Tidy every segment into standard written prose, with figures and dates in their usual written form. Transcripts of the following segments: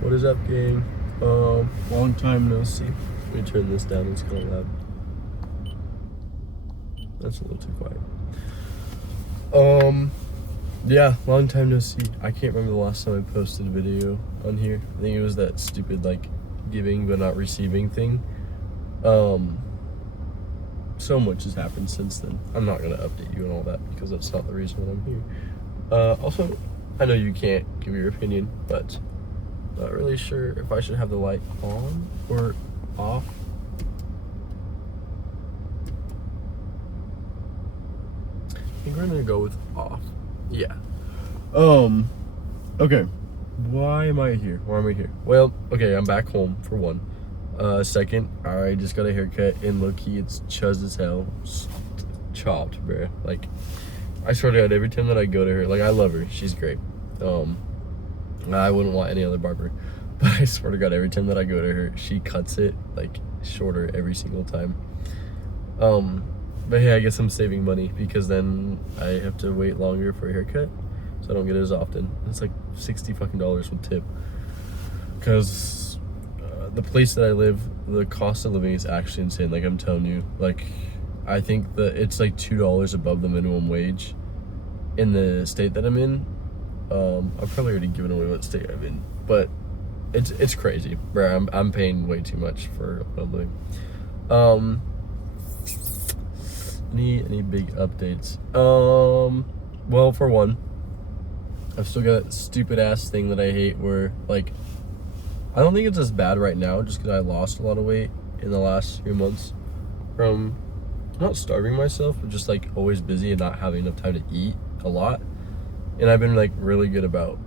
What is up, gang? Long time no see. Let me turn this down, it's kind of loud. That's a little too quiet. Yeah, long time no see. I can't remember the last time I posted a video on here. I think it was that stupid, like, giving but not receiving thing. So much has happened since then. I'm not gonna update you and all that because that's not the reason that I'm here. Also, I know you can't give your opinion, but not really sure if I should have the light on or off. I think we're gonna go with off. Yeah. Okay. Why am I here? Why am I here? Well, okay, I'm back home for one. Second, I just got a haircut and low-key it's chuzz as hell. Chopped, bruh. Like, I swear to God, every time that I go to her, like, I love her. She's great. I wouldn't want any other barber. But I swear to God, every time that I go to her, she cuts it, like, shorter every single time. But hey, I guess I'm saving money because then I have to wait longer for a haircut. So I don't get it as often. It's like $60 fucking with tip. Because the place that I live, the cost of living is actually insane. Like, I'm telling you, like, I think that it's like $2 above the minimum wage in the state that I'm in. I've probably already given away what state I'm in, but it's crazy, bro. I'm paying way too much for what I'm living. Any big updates? Well, for one, I've still got that stupid ass thing that I hate where, like, I don't think it's as bad right now just because I lost a lot of weight in the last few months from not starving myself, but just like always busy and not having enough time to eat a lot. And I've been like really good about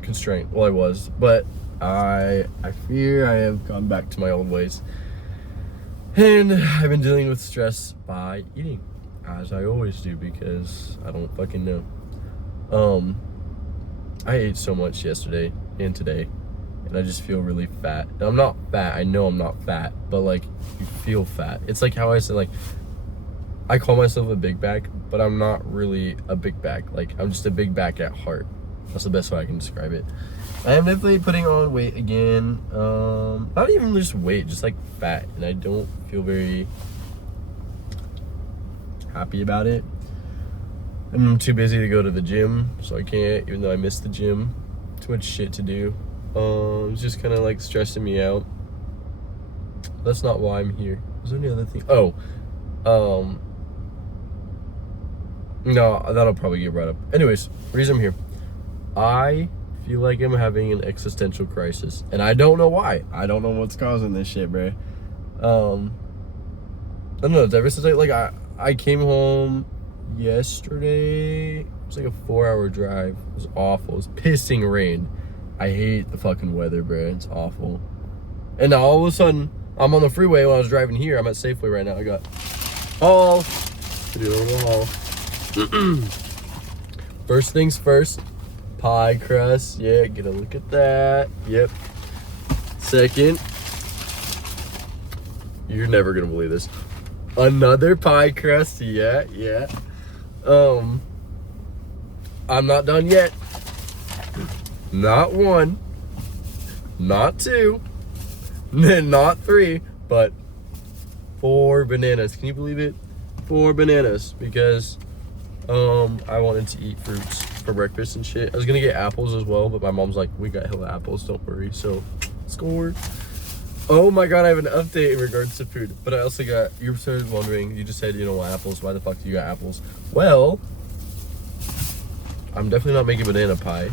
constraint. Well, I was, but I fear I have gone back to my old ways. And I've been dealing with stress by eating, as I always do, because I don't fucking know. I ate so much yesterday and today, and I just feel really fat. And I'm not fat, I know I'm not fat, but like, you feel fat. It's like how I said, like, I call myself a big bag, but I'm not really a big bag. Like, I'm just a big bag at heart. That's the best way I can describe it. I am definitely putting on weight again. Not even just weight, just like fat, and I don't feel very happy about it. I'm too busy to go to the gym, so I can't, even though I miss the gym. Too much shit to do. It's just kind of like stressing me out. That's not why I'm here. Is there any other thing? Oh, no, that'll probably get brought up. Anyways, reason I'm here. I feel like I'm having an existential crisis, and I don't know why. I don't know what's causing this shit, bro. I don't know. It's ever since I came home yesterday. It was like a 4-hour drive. It was awful. It was pissing rain. I hate the fucking weather, bro. It's awful. And now all of a sudden, I'm on the freeway when I was driving here. I'm at Safeway right now. I got haul. Do a little haul. First things first. Pie crust, yeah, get a look at that. Yep. Second, you're never gonna believe this. Another pie crust, yeah. I'm not done yet. Not one, not two, not three, but 4 bananas. Can you believe it? 4 bananas, because I wanted to eat fruits for breakfast and shit. I was gonna get apples as well, but my mom's like, we got hella apples, don't worry. So, score. Oh my God, I have an update in regards to food. But I also got, you're sort of wondering, you just said you don't want apples. Why the fuck do you got apples? Well, I'm definitely not making banana pie.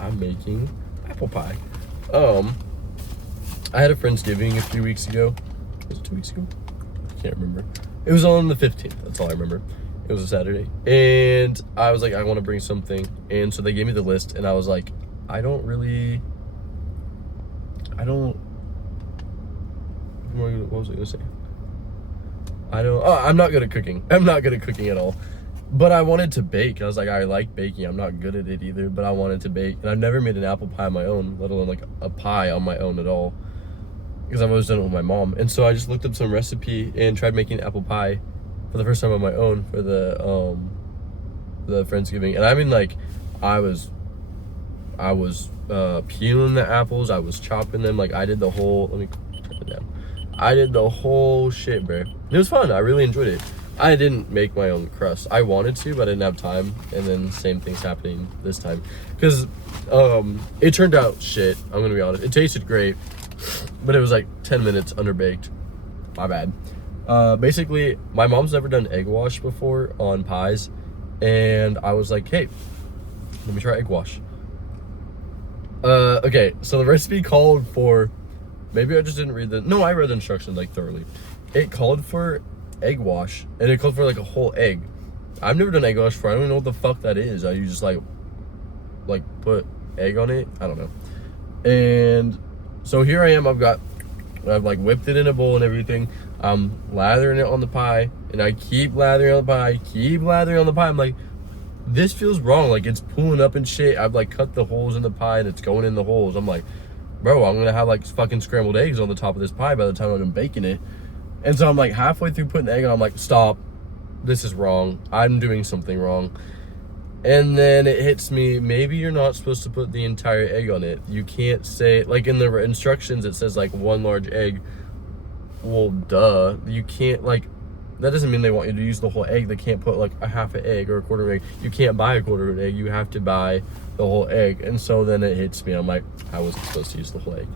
I'm making apple pie. I had a Friendsgiving a few weeks ago. Was it 2 weeks ago? I can't remember. It was on the 15th. That's all I remember. It was a Saturday, and I was like, I want to bring something, and so they gave me the list, and I was like, what was I gonna say? I'm not good at cooking. I'm not good at cooking at all, but I wanted to bake. I was like, I like baking. I'm not good at it either, but I wanted to bake, and I've never made an apple pie on my own, let alone like a pie on my own at all, because I've always done it with my mom. And so I just looked up some recipe and tried making apple pie for the first time on my own for the Friendsgiving. And I mean, like, I was peeling the apples. I was chopping them. Like, I did the whole, let me turn it down. I did the whole shit, bro. It was fun. I really enjoyed it. I didn't make my own crust. I wanted to, but I didn't have time. And then same thing's happening this time. Because it turned out shit. I'm going to be honest. It tasted great, but it was like 10 minutes underbaked. My bad. Basically, my mom's never done egg wash before on pies. And I was like, hey, let me try egg wash. Okay, so the recipe called for, maybe I just didn't read I read the instructions like thoroughly. It called for egg wash, and it called for like a whole egg. I've never done egg wash before. I don't even know what the fuck that is. You just like put egg on it. I don't know. And so here I am. I've like whipped it in a bowl and everything. I'm lathering it on the pie, and I keep lathering on the pie. I'm like, this feels wrong. Like, it's pulling up and shit. I've like cut the holes in the pie, and it's going in the holes. I'm like, bro, I'm gonna have like fucking scrambled eggs on the top of this pie by the time I'm baking it. And so I'm like halfway through putting the egg on, I'm like, stop, this is wrong. I'm doing something wrong. And then it hits me, maybe you're not supposed to put the entire egg on it. You can't say, like in the instructions, it says like 1 large egg. Well, duh. You can't, like, that doesn't mean they want you to use the whole egg. They can't put like a half an egg or a quarter of an egg. You can't buy a quarter of an egg. You have to buy the whole egg. And so then it hits me. I'm like, I wasn't supposed to use the whole egg.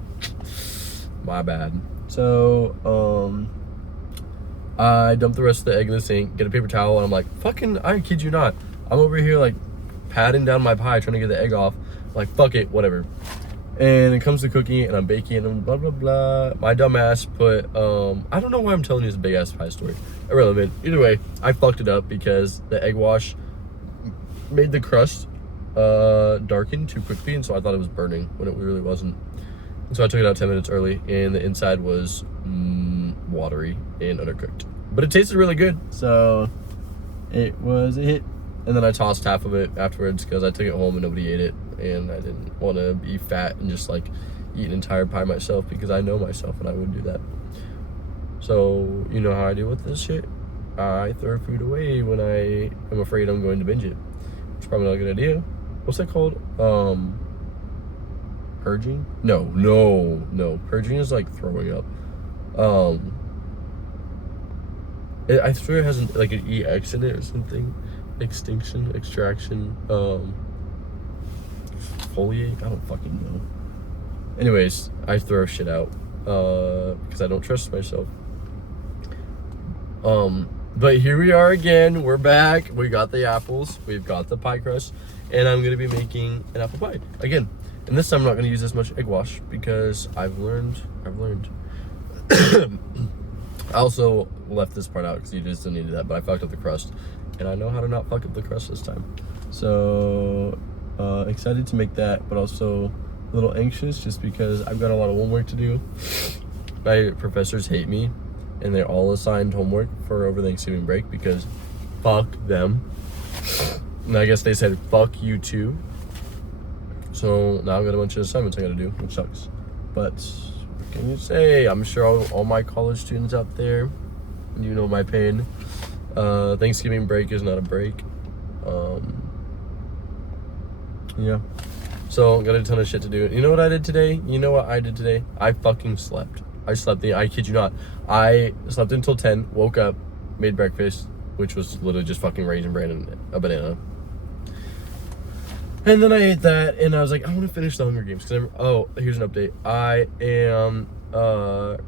My bad. So, I dump the rest of the egg in the sink, get a paper towel, and I'm like, fucking, I kid you not. I'm over here like patting down my pie, trying to get the egg off. Like, fuck it, whatever. And it comes to cooking, and I'm baking, and blah, blah, blah. My dumb ass put, I don't know why I'm telling you this big ass pie story. Irrelevant. Either way, I fucked it up because the egg wash made the crust darken too quickly, and so I thought it was burning when it really wasn't. And so I took it out 10 minutes early, and the inside was watery and undercooked. But it tasted really good, so it was a hit. And then I tossed half of it afterwards because I took it home and nobody ate it, and I didn't want to be fat and just like eat an entire pie myself, because I know myself and I wouldn't do that. So you know how I deal with this shit. I throw food away when I am afraid I'm going to binge it. It's probably not a good idea. What's that called? Purging? No. Purging is like throwing up. I swear it has like an EX in it or something. Extinction, extraction, foliate. I don't fucking know. Anyways, I throw shit out because I don't trust myself. But here we are again. We're back. We got the apples. We've got the pie crust, and I'm gonna be making an apple pie again. And this time I'm not gonna use as much egg wash because I've learned. I also left this part out because you just didn't need that, but I fucked up the crust, and I know how to not fuck up the crust this time. So excited to make that, but also a little anxious just because I've got a lot of homework to do. My professors hate me, and they're all assigned homework for over Thanksgiving break because fuck them. And I guess they said fuck you too. So now I've got a bunch of assignments I gotta do, which sucks. But what can you say? I'm sure all my college students out there, you know my pain. Thanksgiving break is not a break. Yeah. So got a ton of shit to do. You know what I did today? I fucking slept. I kid you not. I slept until 10, woke up, made breakfast, which was literally just fucking raisin bran and a banana. And then I ate that, and I was like, I want to finish the Hunger Games. Here's an update. I am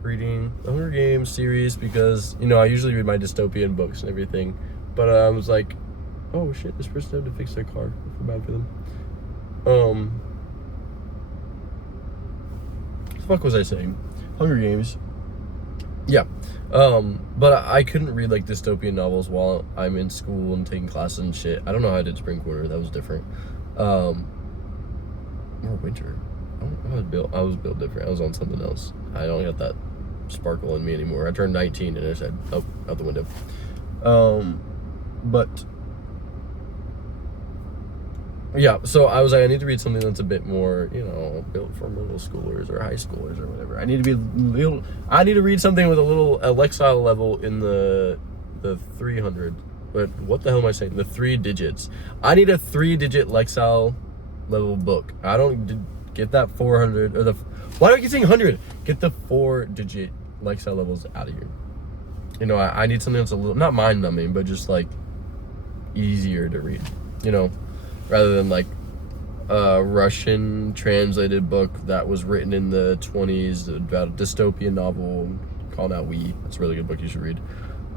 reading the Hunger Games series because, I usually read my dystopian books and everything. But I was like, oh shit, this person had to fix their car. I feel bad for them. What the fuck was I saying? Hunger Games. Yeah. But I couldn't read like dystopian novels while I'm in school and taking classes and shit. I don't know how I did spring quarter. That was different. Or winter. I was built different. I was on something else. I don't got that sparkle in me anymore. I turned 19 and I said, oh, out the window. But yeah, so I was like, I need to read something that's a bit more, built for middle schoolers or high schoolers or whatever. I need to read something with a little Lexile level in the 300. But what the hell am I saying? The 3 digits. I need a 3-digit Lexile level book. I don't Get that 400 or the. Why do I keep saying 100? Get the 4-digit lifestyle levels out of here. You know, I need something that's a little not mind numbing, but just like easier to read. You know, rather than like a Russian translated book that was written in the 20s about a dystopian novel called Out We. It's a really good book you should read.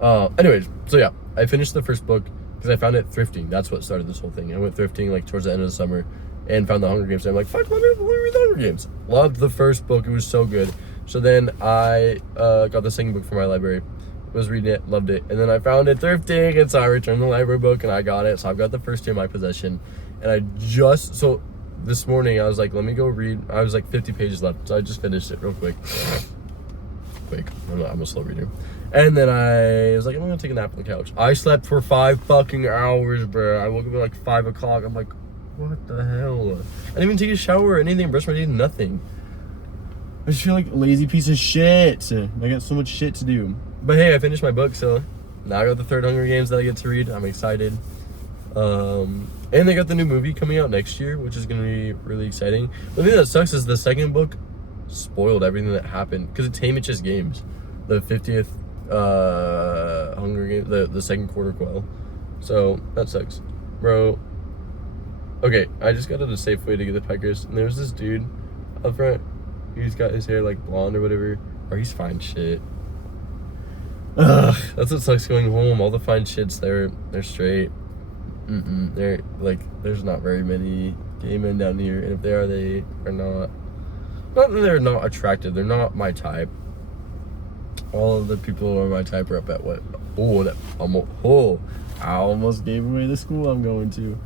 Anyways, so yeah, I finished the first book because I found it thrifting. That's what started this whole thing. I went thrifting like towards the end of the summer and found the Hunger Games. And I'm like, fuck, let me read the Hunger Games. Loved the first book. It was so good. So then I got the second book from my library. Was reading it, loved it, and then I found it thrifting, and so I returned the library book and I got it. So I've got the first two in my possession, and so this morning I was like, let me go read. I was like 50 pages left, so I just finished it real quick. I'm a slow reader. And then I was like, I'm gonna take a nap on the couch. I slept for 5 fucking hours, bro. I woke up at like 5 o'clock. I'm like, what the hell? I didn't even take a shower or anything, brush my teeth, nothing. I just feel like a lazy piece of shit. I got so much shit to do. But hey, I finished my book, so now I got the third Hunger Games that I get to read. I'm excited. And they got the new movie coming out next year, which is gonna be really exciting. The thing that sucks is the second book spoiled everything that happened because it's Haymitch's Games, the 50th Hunger Games, the second quarter quell. So that sucks, bro. Okay, I just got to the Safeway to get the Packers, and there's this dude up front. He's got his hair like blonde or whatever, or he's fine shit. Ugh, that's what sucks going home. All the fine shits, they're straight. They're like, there's not very many gay men down here, and if they are not that they're not attractive. They're not my type. All of the people who are my type are up at what? I almost gave away the school I'm going to.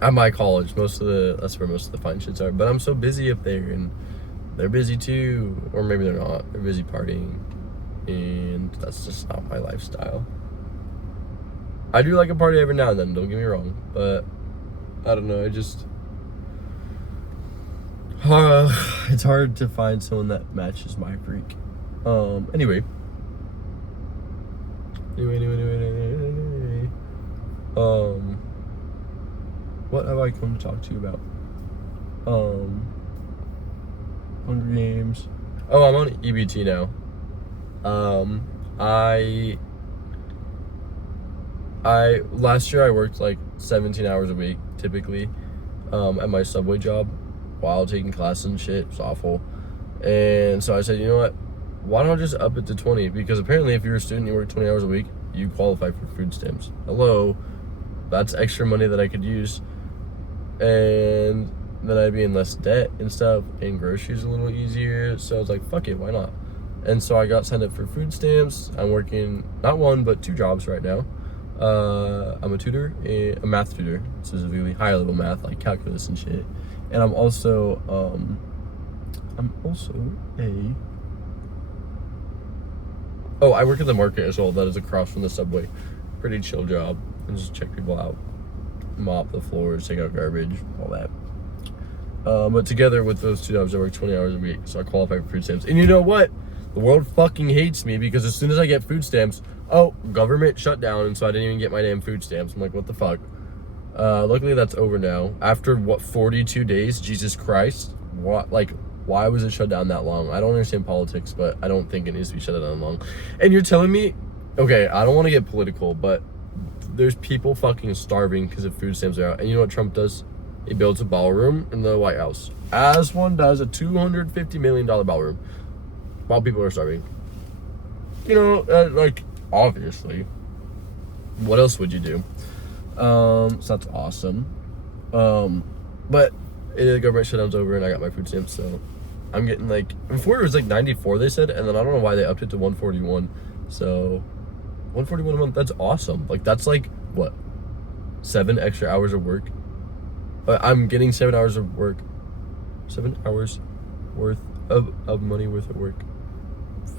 At my college, that's where most of the fine shits are. But I'm so busy up there, and they're busy too, or maybe they're not. They're busy partying, and that's just not my lifestyle. I do like a party every now and then. Don't get me wrong, but I don't know. It's hard to find someone that matches my freak. Anyway. What have I come to talk to you about? Hunger Games. Oh, I'm on EBT now. I last year I worked like 17 hours a week typically at my Subway job while taking classes and shit. It's awful. And so I said, you know what? Why don't I just up it to 20? Because apparently if you're a student and you work 20 hours a week, you qualify for food stamps. Hello. That's extra money that I could use. And then I'd be in less debt and stuff, and groceries a little easier. So I was like, fuck it, why not? And so I got signed up for food stamps. I'm working not one, but 2 jobs right now. I'm a tutor, a math tutor, specifically higher level math, like calculus and shit. And I'm also I work at the market as well. That is across from the Subway. Pretty chill job. And just check people out, mop the floors, take out garbage, all that. But together with those 2 jobs, I work 20 hours a week, so I qualify for food stamps. And you know what? The world fucking hates me because as soon as I get food stamps, government shut down, and so I didn't even get my damn food stamps. I'm like, what the fuck? Luckily that's over now. After 42 days? Jesus Christ. Why was it shut down that long? I don't understand politics, but I don't think it needs to be shut down that long. And you're telling me, okay, I don't want to get political, but there's people fucking starving because of food stamps are out. And you know what Trump does? He builds a ballroom in the White House. As one does, a $250 million ballroom. While people are starving. You know, obviously. What else would you do? So that's awesome. But the government shutdown's over and I got my food stamps, so I'm getting before it was 94 they said, and then I don't know why they upped it to 141. So 141 a month, that's awesome. That's what? 7 extra hours of work? I'm getting 7 hours of work. 7 hours worth of money worth of work.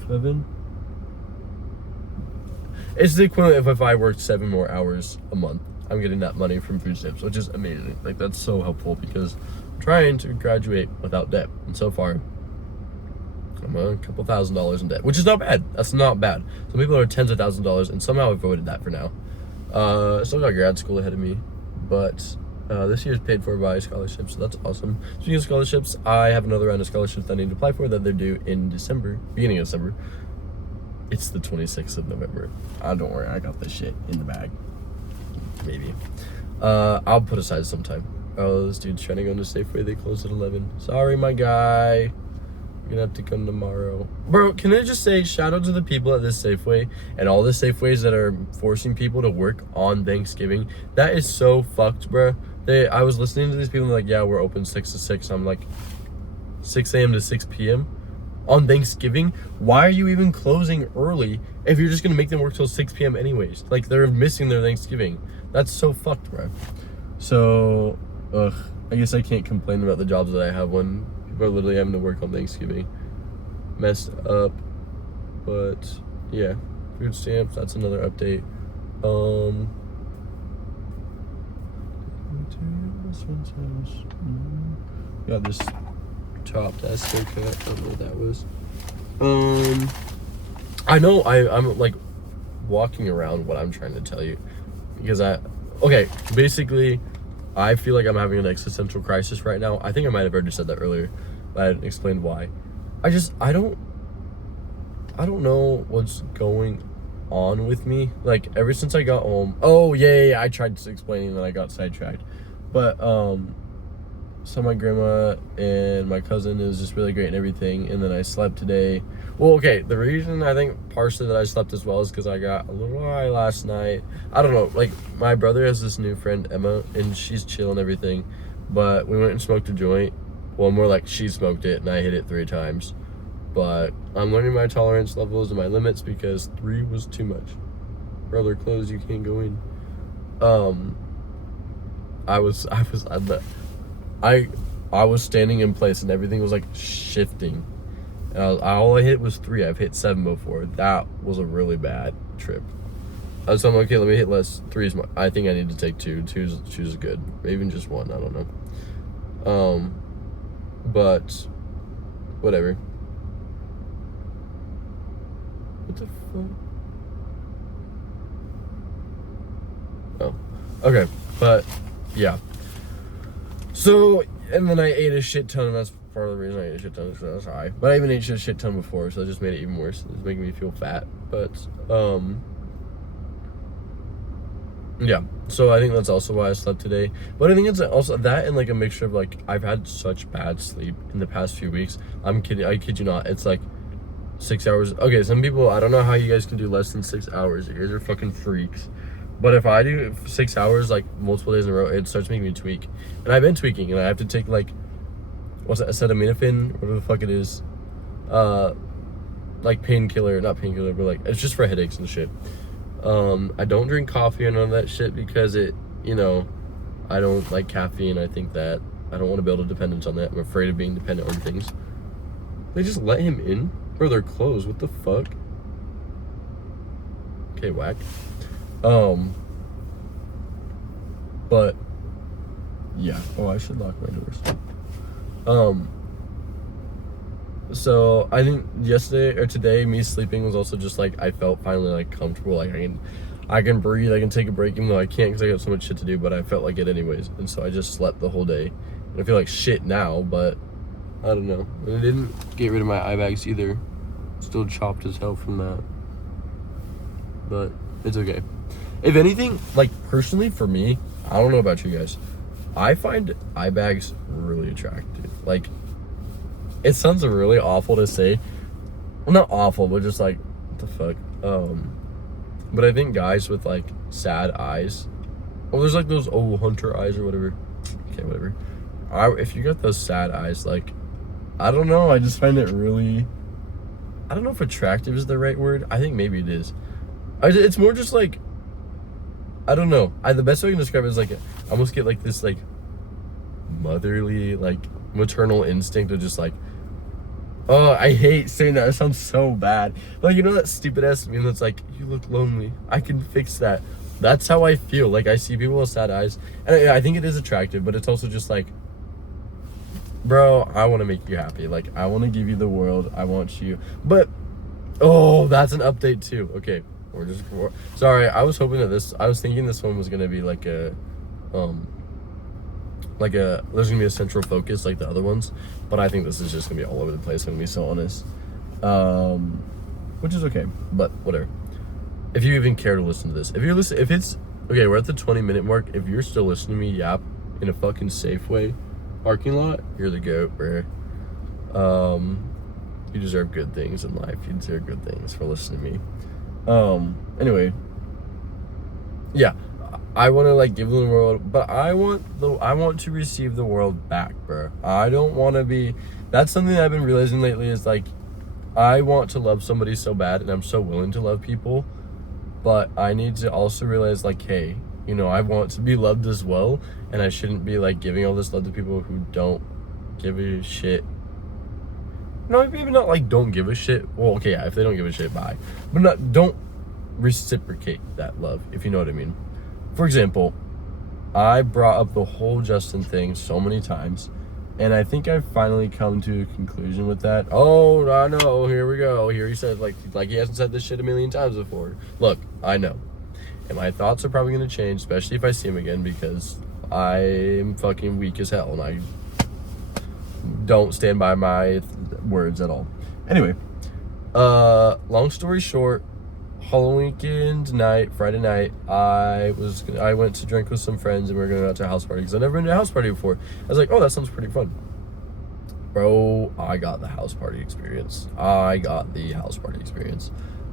7? It's the equivalent if I worked 7 more hours a month. I'm getting that money from food stamps, which is amazing. That's so helpful because I'm trying to graduate without debt. And so far, I'm a couple $1,000s in debt, which is not bad. That's not bad. Some people are tens of $1,000s, and somehow I've avoided that for now. Still got grad school ahead of me, but This year is paid for by scholarships, so that's awesome. Speaking of scholarships, I have another round of scholarships that I need to apply for that they're due in December, beginning of December. It's the 26th of November. Don't worry, I got this shit in the bag. Maybe. I'll put aside some time. Oh, this dude's trying to go into Safeway. They close at 11. Sorry, my guy. You're gonna have to come tomorrow. Bro, can I just say shout out to the people at this Safeway and all the Safeways that are forcing people to work on Thanksgiving. That is so fucked, bro. I was listening to these people and like, yeah, we're open 6 to 6. I'm like, 6 a.m. to 6 p.m. on Thanksgiving? Why are you even closing early if you're just gonna make them work till 6 p.m. anyways? Like, they're missing their Thanksgiving. That's so fucked, bro. So, I guess I can't complain about the jobs that I have when people are literally having to work on Thanksgiving. Messed up. But, yeah. Food stamps, that's another update. Got this chopped ass haircut. I don't know what that was. I know I'm like walking around what I'm trying to tell you because basically I feel like I'm having an existential crisis right now. I think I might have already said that earlier, but I hadn't explained why. I don't know what's going on with me. Like, ever since I got home. Oh yeah, I tried explaining that I got sidetracked. But so my grandma and my cousin is just really great and everything, and then I slept today. Well, okay, the reason I think partially that I slept as well is because I got a little high last night. I don't know, like, my brother has this new friend, Emma, and she's chill and everything, but we went and smoked a joint. Well, more like she smoked it and I hit it 3 times. But I'm learning my tolerance levels and my limits because 3 was too much. Brother, close, you can't go in. I was standing in place and everything was like shifting. And all I hit was 3. I've hit 7 before. That was a really bad trip. So I'm like, okay, let me hit less. 3 is I think I need to take 2. 2 is good. Or even just 1, I don't know. But whatever. What the fuck? Oh, okay, but yeah. So, and then I ate a shit ton, and that's part of the reason I ate a shit ton, because I was high. But I even ate a shit ton before, so that just made it even worse. It's making me feel fat. But, yeah. So I think that's also why I slept today. But I think it's also that and like a mixture of like, I've had such bad sleep in the past few weeks. I'm kidding. I kid you not. It's like 6 hours. Okay, some people, I don't know how you guys can do less than 6 hours. You guys are fucking freaks. But if I do 6 hours like multiple days in a row, it starts making me tweak. And I've been tweaking, and I have to take like, what's that, acetaminophen, whatever the fuck it is. Like painkiller, not painkiller, but like, it's just for headaches and shit. I don't drink coffee or none of that shit because it, you know, I don't like caffeine. I think that I don't want to build a dependence on that. I'm afraid of being dependent on things. They just let him in? Bro, they're closed. What the fuck? Okay, whack. But yeah. Oh, I should lock my doors. So I think yesterday or today, me sleeping was also just like, I felt finally like comfortable. Like I can breathe. I can take a break, even though I can't because I got so much shit to do. But I felt like it anyways, and so I just slept the whole day. And I feel like shit now, but I don't know. And I didn't get rid of my eye bags either. Still chopped as hell from that. But it's okay. If anything, like personally for me, I don't know about you guys, I find eye bags really attractive. Like, it sounds really awful to say. Well, not awful, but just like, what the fuck? But I think guys with like sad eyes, well, there's like those hunter eyes or whatever. Okay, whatever. If you got those sad eyes, like, I don't know, I just find it really, I don't know if attractive is the right word. I think maybe it is. It's more just like, I don't know. The best way I can describe it is like, I almost get like this like motherly, like maternal instinct of just like, oh, I hate saying that. It sounds so bad. Like, you know that stupid ass meme that's like, you look lonely. I can fix that. That's how I feel. Like, I see people with sad eyes, and I think it is attractive, but it's also just like, bro, I want to make you happy. Like, I want to give you the world. I want you. But, oh, that's an update too. Okay, sorry, I was hoping that I was thinking this one was going to be like a, there's gonna be a central focus like the other ones, but I think this is just gonna be all over the place. I'm gonna be so honest, which is okay, but whatever. If you even care to listen to this, if it's okay, we're at the 20-minute mark. If you're still listening to me yap in a fucking Safeway parking lot, you're the goat, bro. You deserve good things in life. You deserve good things for listening to me. Anyway, yeah. I want to like give the world, but I want to receive the world back, bro. I don't want to be. That's something that I've been realizing lately is like, I want to love somebody so bad, and I'm so willing to love people, but I need to also realize like, hey, you know, I want to be loved as well, and I shouldn't be like giving all this love to people who don't give a shit. No, maybe not like don't give a shit. Well, okay, yeah, if they don't give a shit, bye. But don't reciprocate that love, if you know what I mean. For example, I brought up the whole Justin thing so many times, and I think I've finally come to a conclusion with that. Oh, I know, here we go. Here he says, like he hasn't said this shit a million times before. Look, I know. And my thoughts are probably going to change, especially if I see him again, because I'm fucking weak as hell, and I don't stand by my words at all. Anyway, long story short, Halloween weekend night, Friday night, I went to drink with some friends, and we were going out to a house party because I've never been to a house party before. I was like, oh, that sounds pretty fun. Bro, I got the house party experience.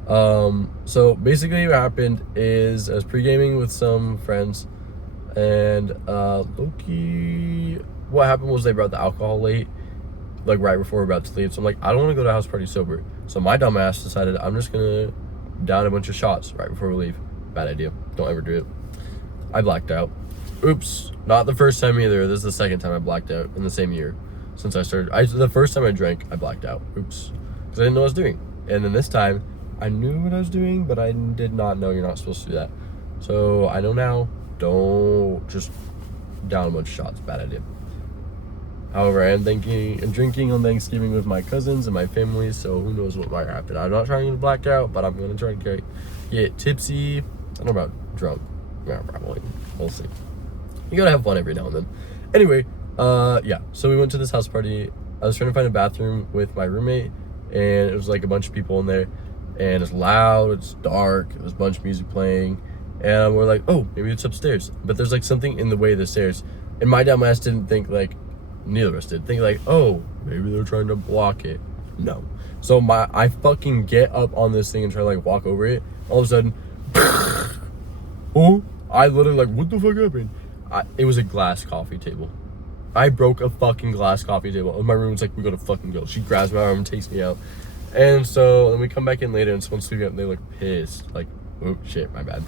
So basically what happened is I was pre-gaming with some friends, and Loki, what happened was they brought the alcohol late, like right before we were about to leave. So I'm like, I don't want to go to a house party sober. So my dumb ass decided I'm just gonna down a bunch of shots right before we leave. Bad idea. Don't ever do it. I blacked out. Oops. Not the first time either. This is the second time I blacked out in the same year since I started. The first time I drank, I blacked out. Oops. Because I didn't know what I was doing. And then this time, I knew what I was doing, but I did not know you're not supposed to do that. So I know now. Don't just down a bunch of shots. Bad idea. However, I am drinking on Thanksgiving with my cousins and my family, so who knows what might happen. I'm not trying to black out, but I'm going to try to get tipsy. I don't know about drunk. Yeah, probably. We'll see. You gotta have fun every now and then. Anyway, yeah, so we went to this house party. I was trying to find a bathroom with my roommate, and it was like a bunch of people in there, and it's loud, it's dark, there's a bunch of music playing, and we're like, oh, maybe it's upstairs. But there's like something in the way of the stairs, and my dumb ass didn't think like, neither of us did think like, oh, maybe they're trying to block it. No. So I fucking get up on this thing and try to like walk over it. All of a sudden, oh, I literally like, what the fuck happened? It was a glass coffee table. I broke a fucking glass coffee table. And my roommate's like, we gotta fucking go. She grabs my arm and takes me out. And so then we come back in later, and someone's sleeping up, and they look pissed. Like, oh shit, my bad.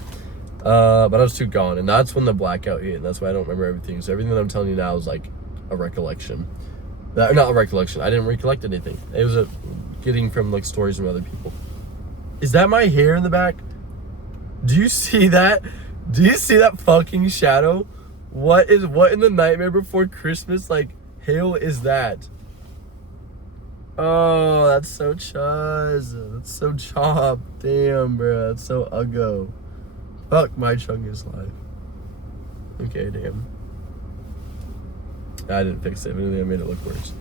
But I was too gone, and that's when the blackout hit, and that's why I don't remember everything. So everything that I'm telling you now is like a recollection. Not a recollection. I didn't recollect anything. It was getting from like stories from other people. Is that my hair in the back? Do you see that? Do you see that fucking shadow? What in the Nightmare Before Christmas like hell is that? Oh, that's so chuzz. That's so chop. Damn, bro. That's so uggo. Fuck my chungus life. Okay, damn. I didn't fix it. If anything, I made it look worse.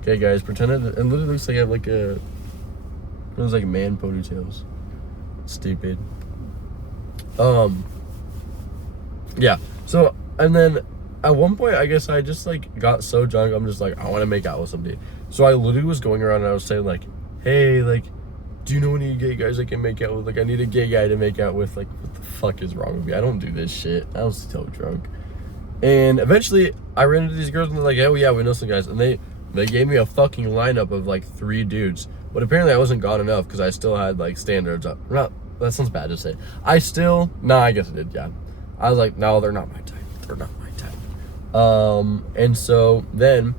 Okay, guys, pretend it literally looks like I have like it was like man ponytails. Stupid. Yeah. So, and then at one point, I guess I just like got so drunk, I'm just like, I want to make out with somebody. So I literally was going around and I was saying like, hey, like, do you know any gay guys I can make out with? Like, I need a gay guy to make out with. Like, what the fuck is wrong with me? I don't do this shit. I was so drunk. And eventually, I ran into these girls and they're like, oh yeah, we know some guys. And they gave me a fucking lineup of like 3 dudes. But apparently I wasn't gone enough because I still had like standards up. Not, that sounds bad to say. I guess I did, yeah. I was like, no, they're not my type. They're not my type. And so then,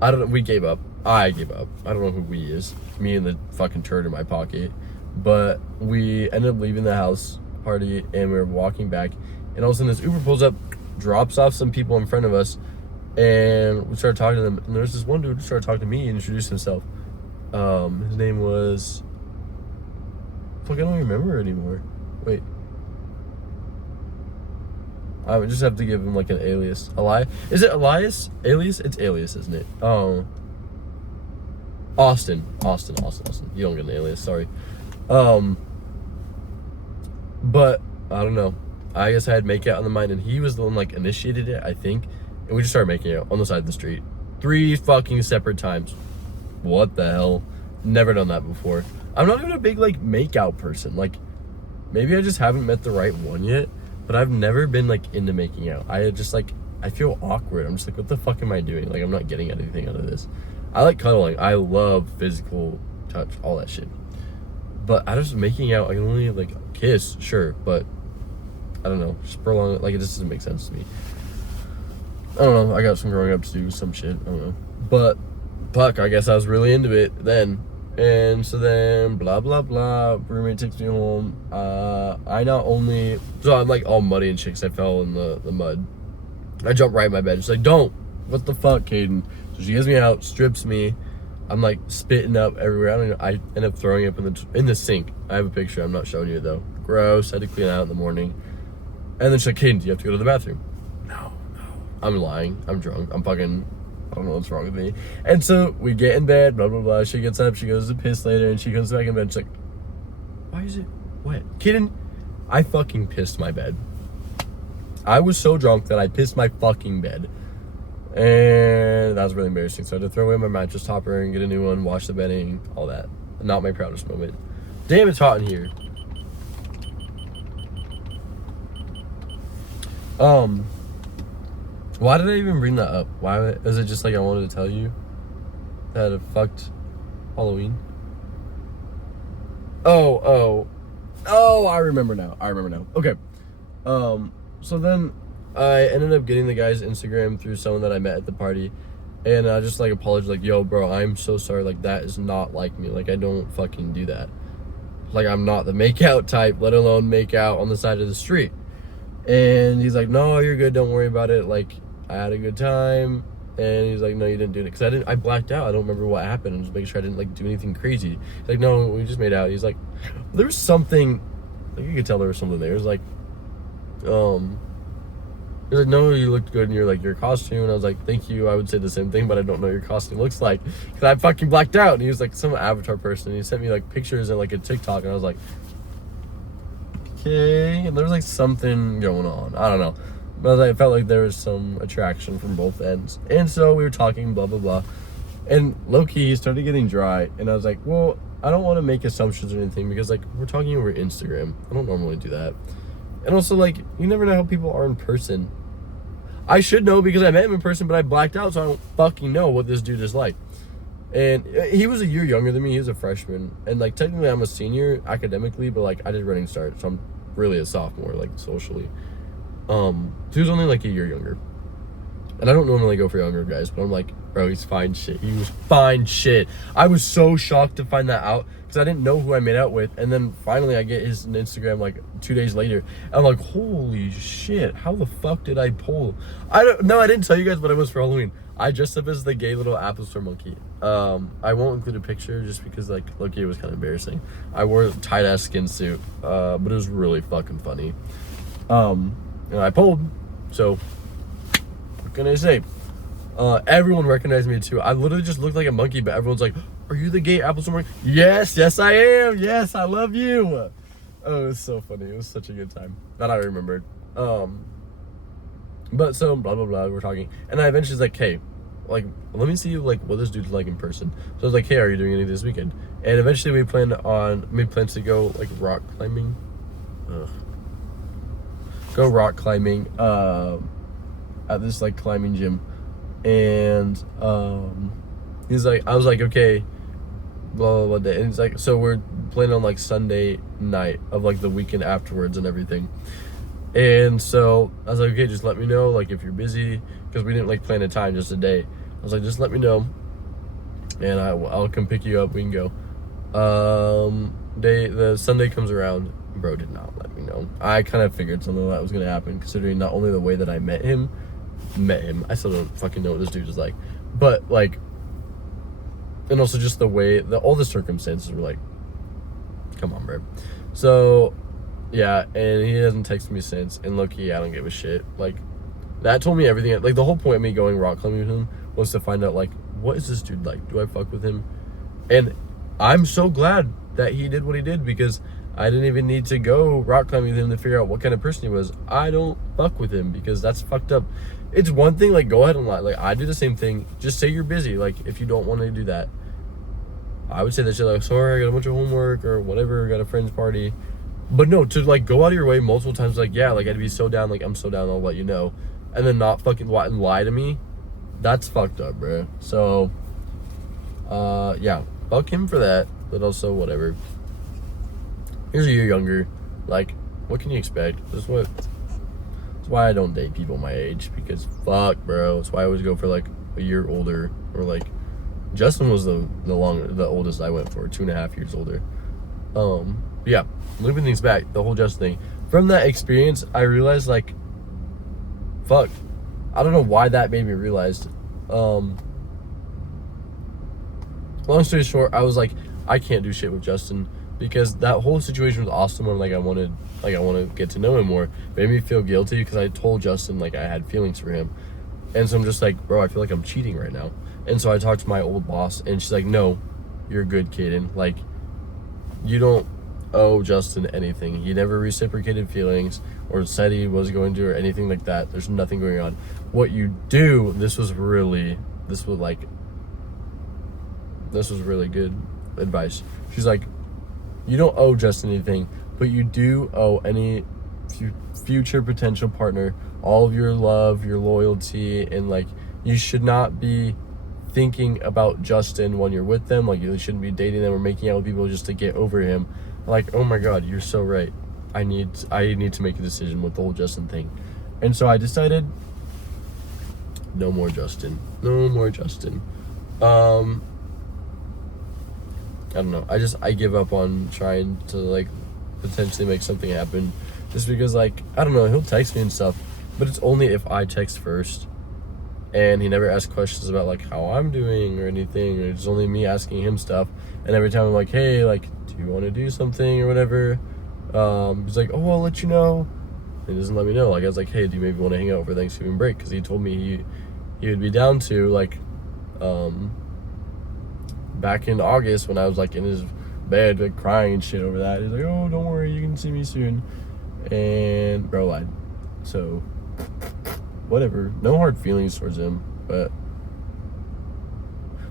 we gave up. I gave up. I don't know who we is. Me and the fucking turd in my pocket. But we ended up leaving the house party and we were walking back. And all of a sudden this Uber pulls up, drops off some people in front of us, and we started talking to them. And there's this one dude who started talking to me and introduced himself. His name was... Fuck, I don't remember anymore. Wait. I would just have to give him like an alias. Is it Elias? Alias? It's alias, isn't it? Austin. You don't get an alias, sorry. But I don't know. I guess I had make out on the mind, and he was the one like initiated it, I think. And we just started making out on the side of the street. 3 fucking separate times. What the hell? Never done that before. I'm not even a big like make out person. Like, maybe I just haven't met the right one yet, but I've never been like into making out. I just like, I feel awkward. I'm just like, what the fuck am I doing? Like, I'm not getting anything out of this. I like cuddling. I love physical touch, all that shit. But I just making out, I can only like kiss, sure, but I don't know, just prolong, like it just doesn't make sense to me. I don't know, I got some growing up to do, some shit, I don't know. But, fuck, I guess I was really into it then. And so then, blah, blah, blah, roommate takes me home. So I'm like all muddy and shit because I fell in the mud. I jump right in my bed, she's like, don't, what the fuck, Caden? So she gets me out, strips me. I'm like spitting up everywhere. I don't know. I end up throwing up in the sink. I have a picture. I'm not showing you though. Gross. I had to clean it out in the morning. And then she's like, Caden, do you have to go to the bathroom? No. I'm lying. I'm drunk. I don't know what's wrong with me. And so we get in bed, blah, blah, blah. She gets up. She goes to piss later. And she comes back in bed. She's like, why is it wet? Caden, I fucking pissed my bed. I was so drunk that I pissed my fucking bed. And that was really embarrassing. So I had to throw away my mattress topper and get a new one, wash the bedding, all that. Not my proudest moment. Damn, it's hot in here. Why did I even bring that up? Why is it just like I wanted to tell you that it fucked Halloween? Oh, I remember now. Okay. So then I ended up getting the guy's Instagram through someone that I met at the party, and I just like apologized, like, yo, bro, I'm so sorry, like, that is not like me, like, I don't fucking do that, like, I'm not the make out type, let alone make out on the side of the street. And he's like, no, you're good, don't worry about it, like, I had a good time. And he's like, no, you didn't do it, because I blacked out, I don't remember what happened. I'm just making sure I didn't like do anything crazy. He's like, no, we just made out. He's like, there was something, like, you could tell there was something there. It was like, he's like, no, you looked good in your costume. And I was like, thank you. I would say the same thing, but I don't know what your costume looks like, because I fucking blacked out. And he was like some avatar person. And he sent me like pictures and like a TikTok. And I was like, okay. And there was like something going on. I don't know. But I felt like there was some attraction from both ends. And so we were talking, blah, blah, blah. And low-key, he started getting dry. And I was like, well, I don't want to make assumptions or anything, because like we're talking over Instagram. I don't normally do that. And also, like, you never know how people are in person. I should know because I met him in person, but I blacked out, so I don't fucking know what this dude is like. And he was a year younger than me. He was a freshman. And, like, technically I'm a senior academically, but, like, I did running start, so I'm really a sophomore, like, socially. So he was only, like, a year younger. And I don't normally go for younger guys, but I'm like, bro, he's fine shit. He was fine shit. I was so shocked to find that out, because I didn't know who I made out with. And then finally I get his Instagram like 2 days later. I'm like, holy shit, how the fuck did I pull? I didn't tell you guys what I was for Halloween. I dressed up as the gay little Apple Store monkey. I won't include a picture just because, like, look, it was kind of embarrassing. I wore a tight ass skin suit, but it was really fucking funny. And I pulled, so what can I say? Everyone recognized me too. I literally just looked like a monkey, but everyone's like, are you the gay Apple Store monkey? Yes, I am. Yes, I love you. Oh, it was so funny. It was such a good time that I remembered. But so blah blah blah, we're talking, and I eventually was like, hey, like, let me see like what this dude's like in person. So I was like, hey, are you doing anything this weekend? And eventually we made plans to go like rock climbing. Go rock climbing at this like climbing gym. And he's like, I was like, okay, blah blah blah. And he's like, so we're planning on like Sunday night of like the weekend afterwards and everything. And so I was like, okay, just let me know like if you're busy, because we didn't like plan a time, just a day. I was like, just let me know and I'll come pick you up, we can go. The Sunday comes around, bro did not let me know. I kind of figured something like that was gonna happen, considering not only the way that I met him, I still don't fucking know what this dude is like, but like, and also just the way that all the circumstances were like, come on, bro. So Yeah, and he hasn't texted me since. And low-key, I don't give a shit. Like, that told me everything. Like, the whole point of me going rock climbing with him was to find out, like, what is this dude like? Do I fuck with him? And I'm so glad that he did what he did, because I didn't even need to go rock climbing with him to figure out what kind of person he was. I don't fuck with him, because that's fucked up. It's one thing, like, go ahead and lie. Like, I do the same thing. Just say you're busy. Like, if you don't want to do that, I would say that shit, like, sorry, I got a bunch of homework or whatever, got a friend's party. But no, to, like, go out of your way multiple times, like, yeah, like, I'd be so down, like, I'm so down, I'll let you know. And then not fucking lie to me, that's fucked up, bro. So, yeah, fuck him for that, but also whatever. Here's a year younger. Like, what can you expect? That's why I don't date people my age, because fuck, bro. That's why I always go for, like, a year older, or, like, Justin was the oldest I went for, 2.5 years older. Yeah, looping things back, the whole Justin thing. From that experience, I realized, like, fuck, I don't know why that made me realize. Long story short, I was like, I can't do shit with Justin, because that whole situation was awesome, and, like, I want to get to know him more. It made me feel guilty, because I told Justin, like, I had feelings for him. And so I'm just like, bro, I feel like I'm cheating right now. And so I talked to my old boss, and she's like, no, you're a good kid, and, like, you don't owe Justin anything. He never reciprocated feelings or said he was going to, or anything like that. There's nothing going on. What you do, this was really good advice. She's like, you don't owe Justin anything, but you do owe any future potential partner all of your love, your loyalty, and, like, you should not be thinking about Justin when you're with them. Like, you shouldn't be dating them or making out with people just to get over him. Like, oh my god, you're so right. I need to make a decision with the whole Justin thing. And so I decided, no more Justin. I don't know. I give up on trying to, like, potentially make something happen, just because, like, I don't know, he'll text me and stuff, but it's only if I text first. And he never asks questions about, like, how I'm doing or anything. It's only me asking him stuff. And every time I'm like, hey, like, do you want to do something or whatever? He's like, oh, I'll let you know. And he doesn't let me know. Like, I was like, hey, do you maybe want to hang out for Thanksgiving break? Because he told me he would be down to, like, back in August, when I was, like, in his bed, like, crying and shit over that. He's like, oh, don't worry, you can see me soon. And bro lied. So whatever. No hard feelings towards him, but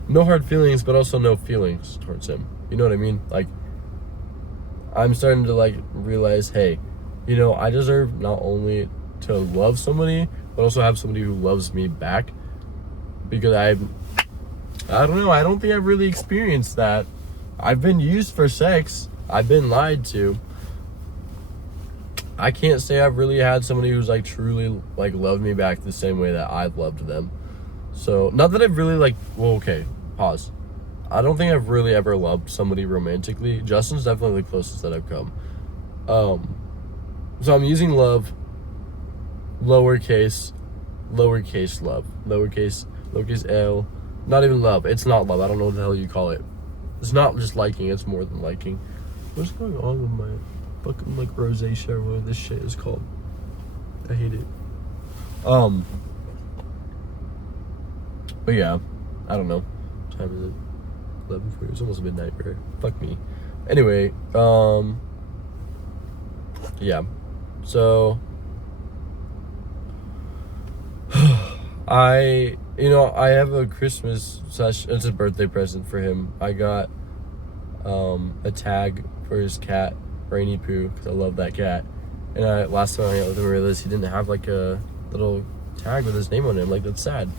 also no feelings towards him. You know what I mean? Like, I'm starting to, like, realize, hey, you know, I deserve not only to love somebody, but also have somebody who loves me back. Because I don't know, I don't think I've really experienced that. I've been used for sex. I've been lied to. I can't say I've really had somebody who's, like, truly, like, loved me back the same way that I've loved them. So, not that I've really, like, well, okay, pause. I don't think I've really ever loved somebody romantically. Justin's definitely the closest that I've come. So I'm using love, lowercase love, lowercase L, not even love. It's not love. I don't know what the hell you call it. It's not just liking, it's more than liking. What's going on with my fucking, like, rosacea or whatever this shit is called? I hate it. But yeah, I don't know. What time is it? 11:40. It's almost midnight, bro. Fuck me. Anyway, yeah. So I have a Christmas / it's a birthday present for him. I got a tag for his cat, Rainy Poo, because I love that cat. And last time I hung out with him, I realized he didn't have, like, a little tag with his name on him. Like, that's sad.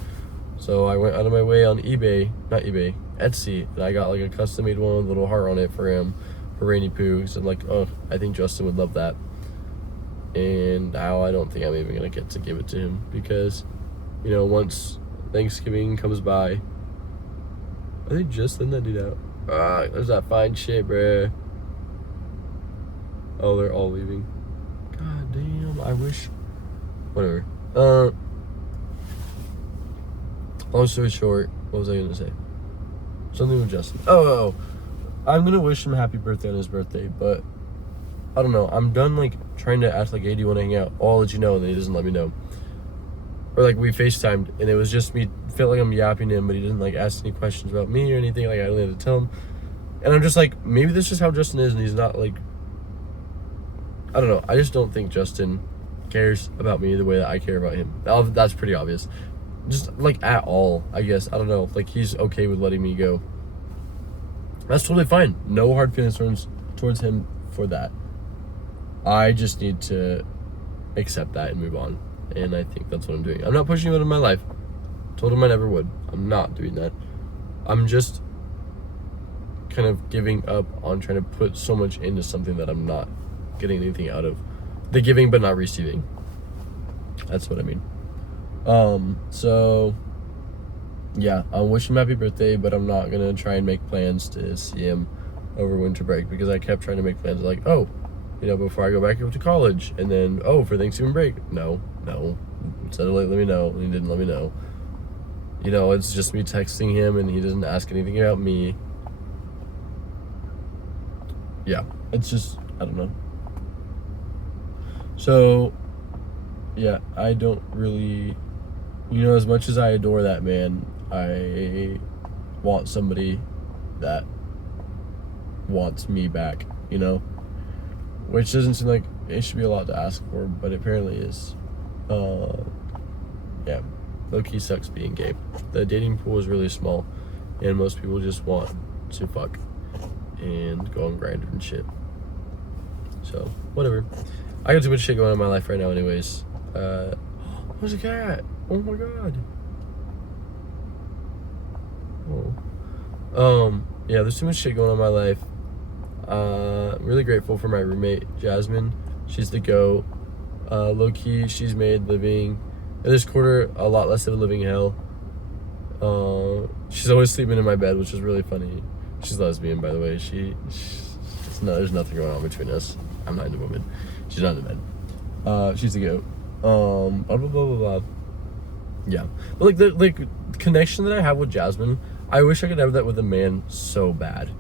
So I went out of my way on Etsy, and I got, like, a custom made one with a little heart on it for him, for Rainy Poo. So I'm like, oh, I think Justin would love that. And now I don't think I'm even gonna get to give it to him, because, you know, once Thanksgiving comes by, I think just then that dude out. There's that fine shit, bruh. Oh, they're all leaving. God damn, I wish. Whatever. Long story short, what was I gonna say? Something with Justin. Oh, I'm gonna wish him happy birthday on his birthday, but I don't know. I'm done like trying to ask like, hey, do you want to hang out? Oh, I'll let you know, and then he doesn't let me know. Or like we FaceTimed and it was just me, felt like I'm yapping to him, but he didn't like ask any questions about me or anything. Like I only had to tell him. And I'm just like, maybe this is how Justin is, and he's not like, I don't know. I just don't think Justin cares about me the way that I care about him. That's pretty obvious. Just like at all, I guess. I don't know. Like he's okay with letting me go. That's totally fine. No hard feelings towards him for that. I just need to accept that and move on. And I think that's what I'm doing. I'm not pushing him out of my life. Told him I never would. I'm not doing that. I'm just kind of giving up on trying to put so much into something that I'm not getting anything out of. The giving but not receiving. That's what I mean. So yeah, I'll wish him happy birthday, but I'm not gonna try and make plans to see him over winter break, because I kept trying to make plans like, oh, you know, before I go back to college, and then, oh, for Thanksgiving break. No. Instead of like, let me know, and he didn't let me know. You know, it's just me texting him, and he doesn't ask anything about me. Yeah, it's just, I don't know. So, yeah, I don't really, you know, as much as I adore that man, I want somebody that wants me back, you know? Which doesn't seem like it should be a lot to ask for, but it apparently is. Yeah, low-key sucks being gay. The dating pool is really small, and most people just want to fuck and go on Grindr and shit. So, whatever. I got too much shit going on in my life right now anyways. Where's the cat? Oh my god. Oh. Yeah, there's too much shit going on in my life. I'm really grateful for my roommate, Jasmine. She's the GOAT. Low-key, she's made living in this quarter a lot less of a living hell. She's always sleeping in my bed, which is really funny. She's lesbian, by the way. There's nothing going on between us. I'm not into women. She's not into men. She's the GOAT. Blah, blah, blah, blah, blah. Yeah. But like the connection that I have with Jasmine, I wish I could have that with a man so bad.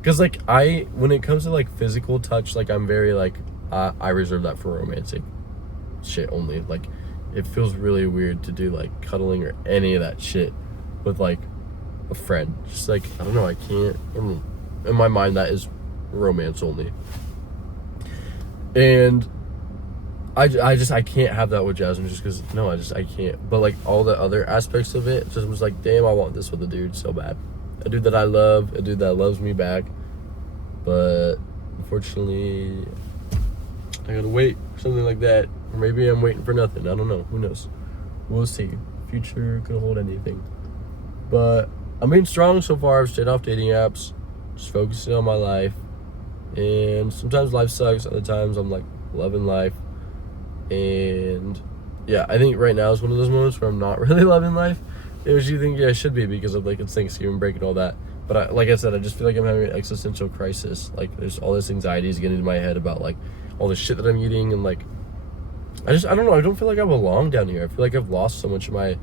Because like when it comes to like physical touch, like I'm very like, I reserve that for romantic shit only. Like it feels really weird to do like cuddling or any of that shit with like a friend. Just like, I don't know, I can't, in my mind that is romance only. And I can't have that with Jasmine just because, no, I can't. But like all the other aspects of it, just was like, damn, I want this with a dude so bad. A dude that I love, a dude that loves me back. But unfortunately, I gotta wait for something like that. Or maybe I'm waiting for nothing. I don't know. Who knows? We'll see. Future could hold anything. But I'm being strong so far. I've stayed off dating apps. Just focusing on my life. And sometimes life sucks. Other times I'm like loving life. And yeah, I think right now is one of those moments where I'm not really loving life. Which you think, yeah, I should be because of like it's Thanksgiving break and all that. But like I said, I just feel like I'm having an existential crisis. Like there's all this anxiety is getting into my head about like all the shit that I'm eating, and like I don't know, I don't feel like I belong down here. I feel like I've lost so much of my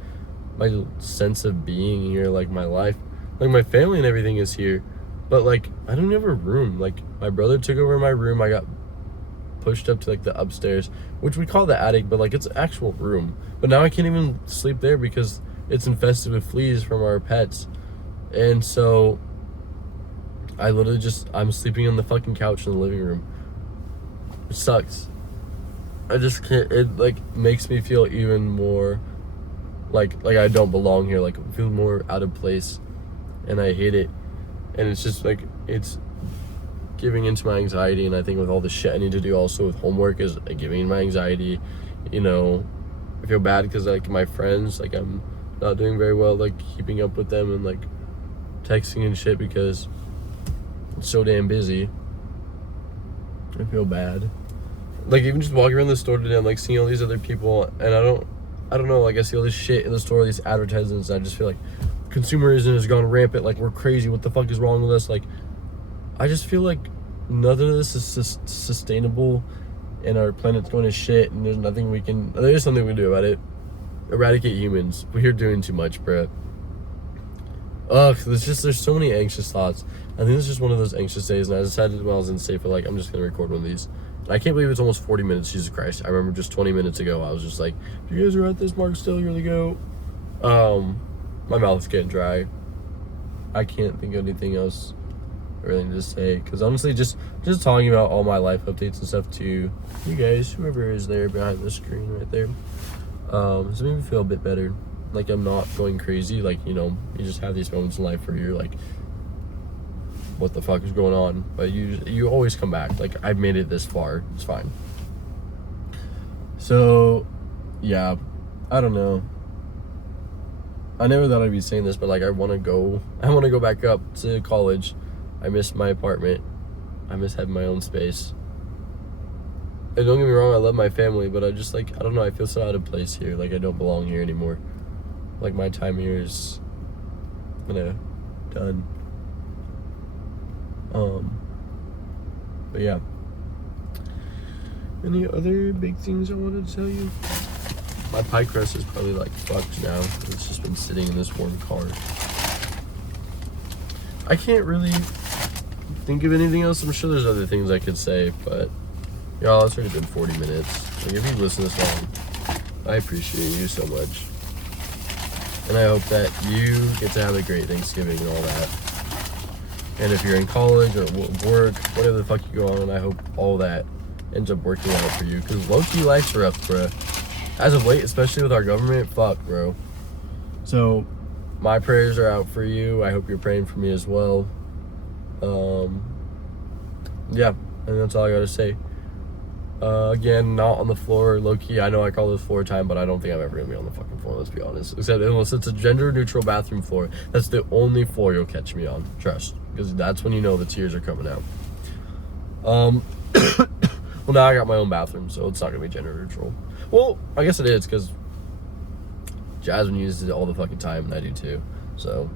sense of being here, like my life. Like my family and everything is here, but like I don't have a room. Like my brother took over my room. I got pushed up to like the upstairs, which we call the attic, but like it's an actual room. But now I can't even sleep there because it's infested with fleas from our pets. And so I literally I'm sleeping on the fucking couch in the living room. It sucks. I just can't, it like makes me feel even more like I don't belong here, like I feel more out of place, and I hate it. And it's just like, it's giving into my anxiety, and I think with all the shit I need to do also with homework is giving in my anxiety. You know, I feel bad because like my friends, like I'm not doing very well, like keeping up with them and like texting and shit because I'm so damn busy. I feel bad. Like even just walking around the store today, I'm like seeing all these other people, and I don't know, like I see all this shit in the store, these advertisements, and I just feel like consumerism has gone rampant, like we're crazy, what the fuck is wrong with us? Like I just feel like nothing of this is sustainable, and our planet's going to shit, and there is something we can do about it. Eradicate humans. We're doing too much, bruh. there's so many anxious thoughts. I think it's just one of those anxious days, and I decided when I was in safe, like, I'm just gonna record one of these. I can't believe it's almost 40 minutes, Jesus Christ. I remember just 20 minutes ago, I was just like, if you guys are at this mark still, you're the GOAT. My mouth's getting dry. I can't think of anything else really to say, because honestly, just talking about all my life updates and stuff to you guys, whoever is there behind the screen right there, it's made me feel a bit better. Like, I'm not going crazy. Like, you know, you just have these moments in life where you're like, what the fuck is going on? But you always come back. Like, I've made it this far. It's fine. So, yeah, I don't know. I never thought I'd be saying this, but like, I want to go back up to college. I miss my apartment. I miss having my own space. And don't get me wrong, I love my family, but I just, like, I don't know, I feel so out of place here. Like, I don't belong here anymore. Like, my time here is done. But yeah. Any other big things I wanted to tell you? My pie crust is probably like fucked now. It's just been sitting in this warm car. I can't really think of anything else. I'm sure there's other things I could say, but y'all, it's already been 40 minutes. Like, if you listen this long, I appreciate you so much. And I hope that you get to have a great Thanksgiving and all that. And if you're in college or work, whatever the fuck you go on, I hope all that ends up working out for you. Because low-key life's rough, bruh. As of late, especially with our government, fuck, bro. So, my prayers are out for you. I hope you're praying for me as well. Yeah, and that's all I gotta say. Again, not on the floor, low-key. I know I call this floor time, but I don't think I'm ever gonna be on the fucking floor, let's be honest. Except unless it's a gender-neutral bathroom floor. That's the only floor you'll catch me on. Trust. Because that's when you know the tears are coming out. Well, now I got my own bathroom, so it's not gonna be gender-neutral. Well, I guess it is, because Jasmine uses it all the fucking time, and I do too. So,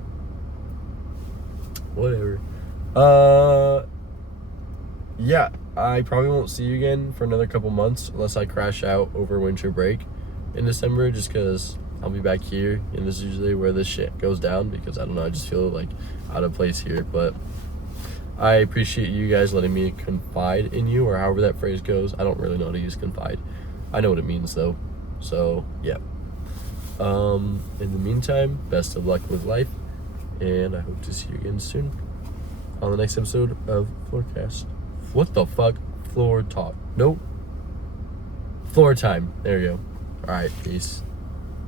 whatever. Yeah, I probably won't see you again for another couple months unless I crash out over winter break in December, just because I'll be back here, and this is usually where this shit goes down, because I don't know, I just feel like out of place here. But I appreciate you guys letting me confide in you, or however that phrase goes. I don't really know how to use confide. I know what it means though. So, yeah. In the meantime, best of luck with life, and I hope to see you again soon on the next episode of Floorcast. What the fuck? Floor talk. Nope. Floor time. There you go. Alright, peace.